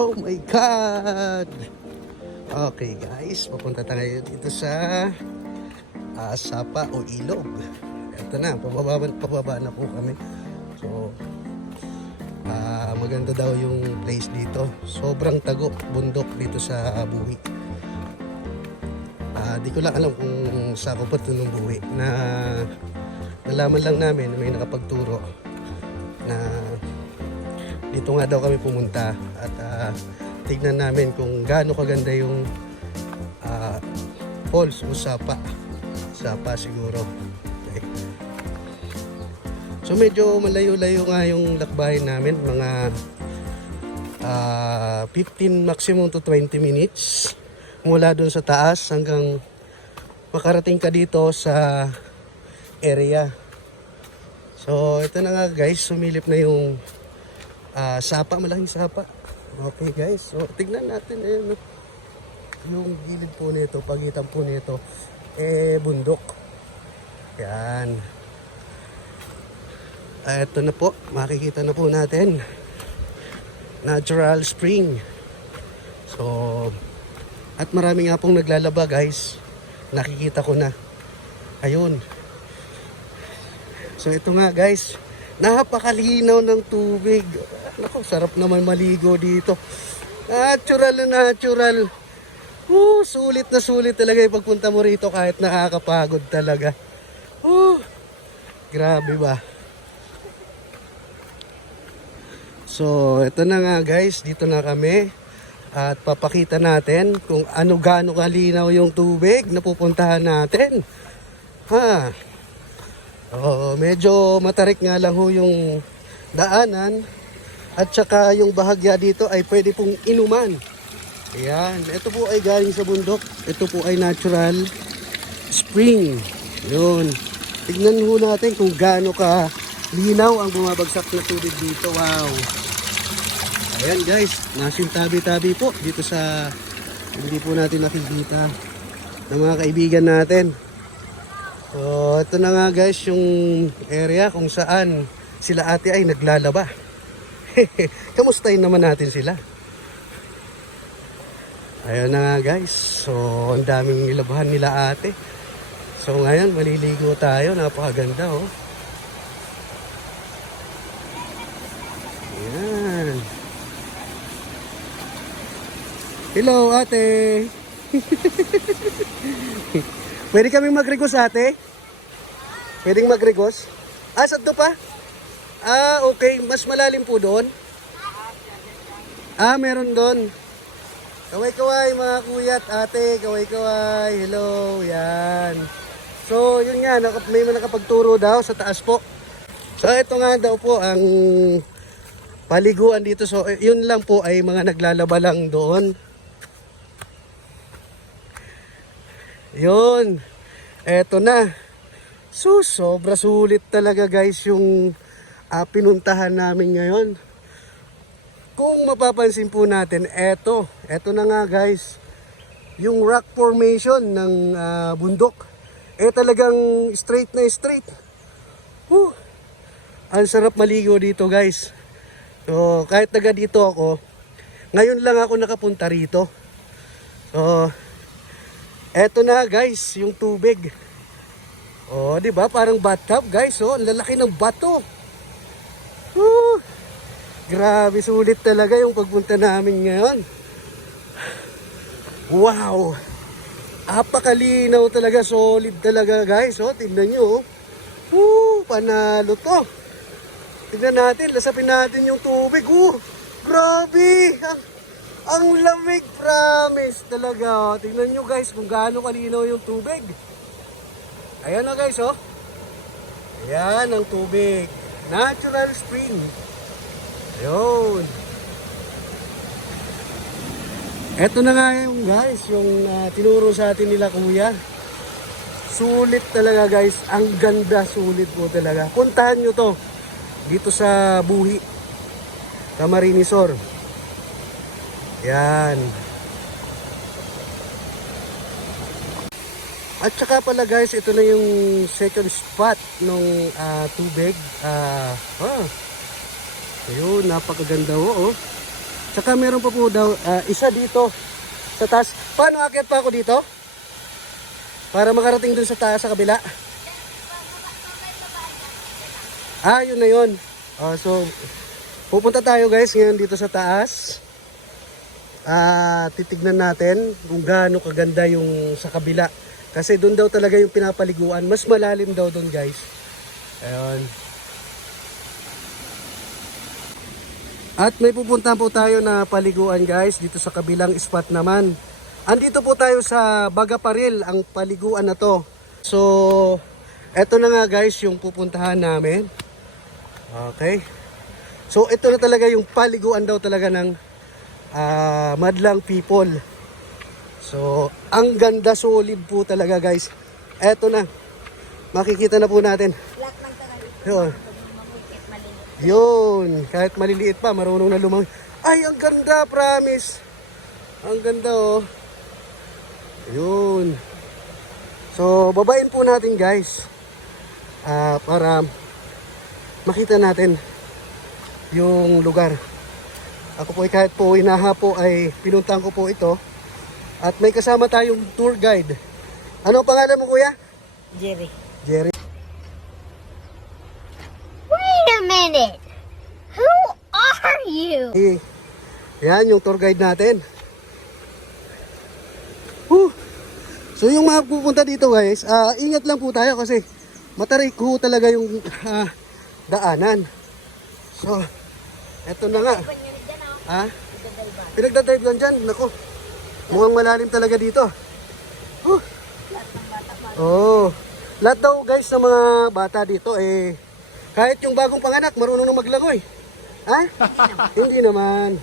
Oh my God! Okay guys, papunta tayo dito sa ah, Sapa o Ilog. Ito na, pababa, pababa na po kami. So, ah, maganda daw yung place dito. Sobrang tago, bundok dito sa Buhi. Ah, di ko lang alam kung sa ako pa ito nung buwi na nalaman lang namin na may nakapagturo na dito nga daw kami pumunta at ah, tignan namin kung gaano kaganda yung ah, falls o sapa. Sapa siguro. Okay. so medyo malayo-layo nga yung lakbayin namin. Mga ah, 15 maximum to 20 minutes mula doon sa taas hanggang makarating ka dito sa area. So ito na nga guys sumilip na yung ah, sapa, malaking sapa. Okay guys, so tignan natin ayun, no? yung gilid po nito, pagitan po nito, eh bundok. Yan. Ah, Ito na po, makikita na po natin. Natural spring. So, at marami nga pong naglalaba guys. Nakikita ko na. Ayun. So ito nga guys, napakalinaw ng tubig. Nako, sarap naman maligo dito. Natural na natural. Uh, sulit na sulit talaga yung pagpunta mo rito kahit nakakapagod talaga. Uh, grabe ba? So, ito na nga guys, dito na kami. At papakita natin kung ano gaano kalinaw yung tubig na pupuntahan natin. Ha? Oo, medyo matarik nga lang ho yung daanan at saka yung bahagya dito ay pwede pong inuman. Ayan, ito po ay galing sa bundok. Ito po ay natural spring. Yun. Tignan ho natin kung gaano ka linaw ang bumabagsak na tubig dito. Wow. Ayan guys, nasintabi-tabi po dito sa hindi po natin nakikita ng mga kaibigan natin. So, ito na nga guys yung area kung saan sila ate ay naglalaba. Kamustahin naman natin sila. Ayun na nga guys. So, ang daming nilabahan nila ate. So, ngayon maliligo tayo. Napakaganda oh. Ayan. Hello ate. Pwede kaming mag-request ate? Pwedeng mag-request? Ah, sa to pa? Ah, okay. Mas malalim po doon? Ah, meron doon. Kaway-kaway mga kuya at ate. Kaway-kaway. Hello. Yan. So, yun nga. May mga nakapagturo daw sa taas po. So, ito nga daw po ang paliguan dito. So, yun lang po ay mga naglalaba lang doon. Yun. Eto na. So, sobra sulit talaga guys yung ah, pinuntahan namin ngayon. Kung mapapansin po natin, eto. Eto na nga guys. Yung rock formation ng ah, bundok. Eh talagang straight na straight. Whew. Ang sarap maligo dito guys. So, kahit taga dito ako, ngayon lang ako nakapunta rito. So, Eto na guys, yung tubig. Oh, 'di ba? Parang bathtub, guys. Oh, lalaki ng bato. Woo! Grabe sulit talaga yung pagpunta namin ngayon. Wow! Apakalinaw talaga, solid talaga, guys. Oh, tingnan niyo. Oh. Woo! Panalo to. Tingnan natin, lasapin natin yung tubig. Oh, grabe! Ang, ang lamig, promise talaga. Oh. Tingnan nyo guys kung gaano kalinaw yung tubig. Ayan na guys, oh. Ayan ang tubig. Natural spring. Ayun. Eto na nga yung guys, yung ah, tinuro sa atin nila kuya. Sulit talaga guys. Ang ganda, sulit po talaga. Puntahan nyo to. Dito sa Buhi. Camarinesor. Yan. At saka pala guys, ito na yung second spot nung ah, tubig. Ah, ah. Ayun, napakaganda oh. oh. Tsaka meron pa po daw, ah, isa dito sa taas. Paano akit pa ako dito? Para makarating dun sa taas sa kabila. Ah, yun na yun. Ah, so, pupunta tayo guys ngayon dito sa taas. Ah, titignan natin kung gaano kaganda yung sa kabila. Kasi doon daw talaga yung pinapaliguan. Mas malalim daw doon guys. Ayun. At may pupuntahan po tayo na paliguan guys dito sa kabilang spot naman. Andito po tayo sa Bagaparil ang paliguan na to. So, eto na nga guys yung pupuntahan namin. Okay. So, ito na talaga yung paliguan daw talaga ng ah, madlang people. So, ang ganda solid po talaga guys. Eto na. Makikita na po natin. Yun. Yun, kahit maliliit pa, marunong na lumangoy. Ay, ang ganda, promise. Ang ganda, oh. Yun. So, babain po natin, guys. Ah, para makita natin yung lugar. Ako po ay kahit po inaha po ay pinuntahan ko po ito. At may kasama tayong tour guide. Ano ang pangalan mo, kuya? Jerry. Jerry. Wait a minute. Who are you? Eh, Yan yung tour guide natin. Whew. So yung mga pupunta dito guys, ah, ingat lang po tayo kasi matarik ho talaga yung ah, daanan. So, eto na nga. Ha? Pinagdadive lang dyan. Nako, mukhang malalim talaga dito. Huh. Oo. Lahat daw guys ng mga bata dito eh, kahit yung bagong panganak, marunong na maglangoy. Ha? Hindi naman.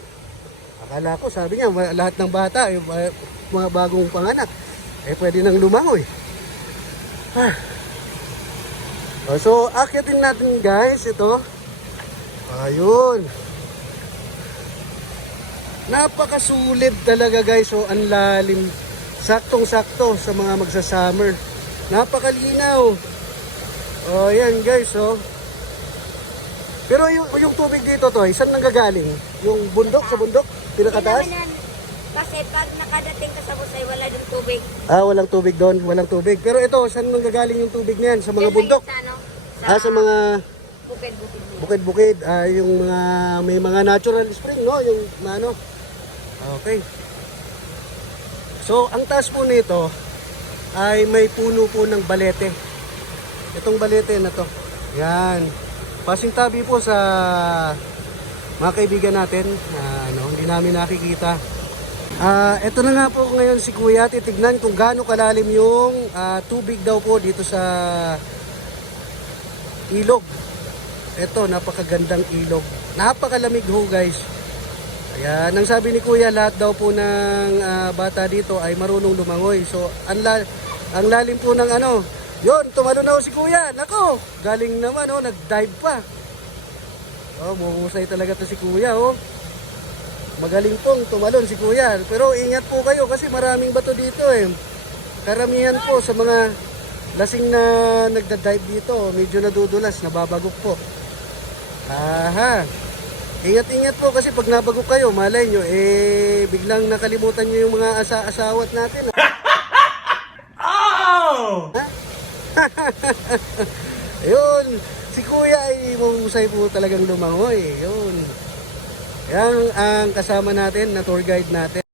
Akala ko, sabi niya, lahat ng bata, ba- mga bagong panganak, eh pwede nang lumangoy. Ah. Oh, so, akyatin natin guys, ito. Ayun. Napakasulit talaga guys, so ang lalim. Saktong-sakto sa mga magsa-summer. Napakalinaw. Oh, yan guys, oh. Pero yung, yung tubig dito to, saan nanggagaling? Yung bundok sa bundok? Pinakataas? Yan. Kasi pag nakadating ka sa busay, wala yung tubig. Ah, walang tubig doon, walang tubig. Pero ito, saan nanggagaling yung tubig niyan? Sa mga bundok? Sa, ano, sa, Ah, sa mga bukid-bukid. bukid-bukid, ah, yung mga may mga natural spring, no? Yung ano. Okay. So, ang taas po nito ay may puno po ng balete. Itong balete na to. Yan. Pasintabi po sa mga kaibigan natin na ano, hindi namin nakikita. Ah, ito na nga po ngayon si Kuya, titignan kung gaano kalalim yung ah, tubig daw po dito sa ilog. Ito, napakagandang ilog. Napakalamig ho guys. Ayan, ang sabi ni Kuya, lahat daw po ng ah, bata dito ay marunong lumangoy. So, ang, la- ang lalim po ng ano, yon tumalo na si Kuya. Nako, galing naman oh, nag-dive pa. Oh, muhusay talaga to si Kuya oh. Magaling pong tumalon si Kuya. Pero ingat po kayo kasi maraming bato dito eh. Karamihan po sa mga lasing na nagda-dive dito, medyo nadudulas, nababagok po. Aha. Ingat-ingat po kasi pag nabagok kayo, malay nyo, eh, biglang nakalimutan nyo yung mga asa-asawat natin. Oh! Ayun, si Kuya ay mahusay po talagang lumangoy. Yun. Yan ang kasama natin na tour guide natin.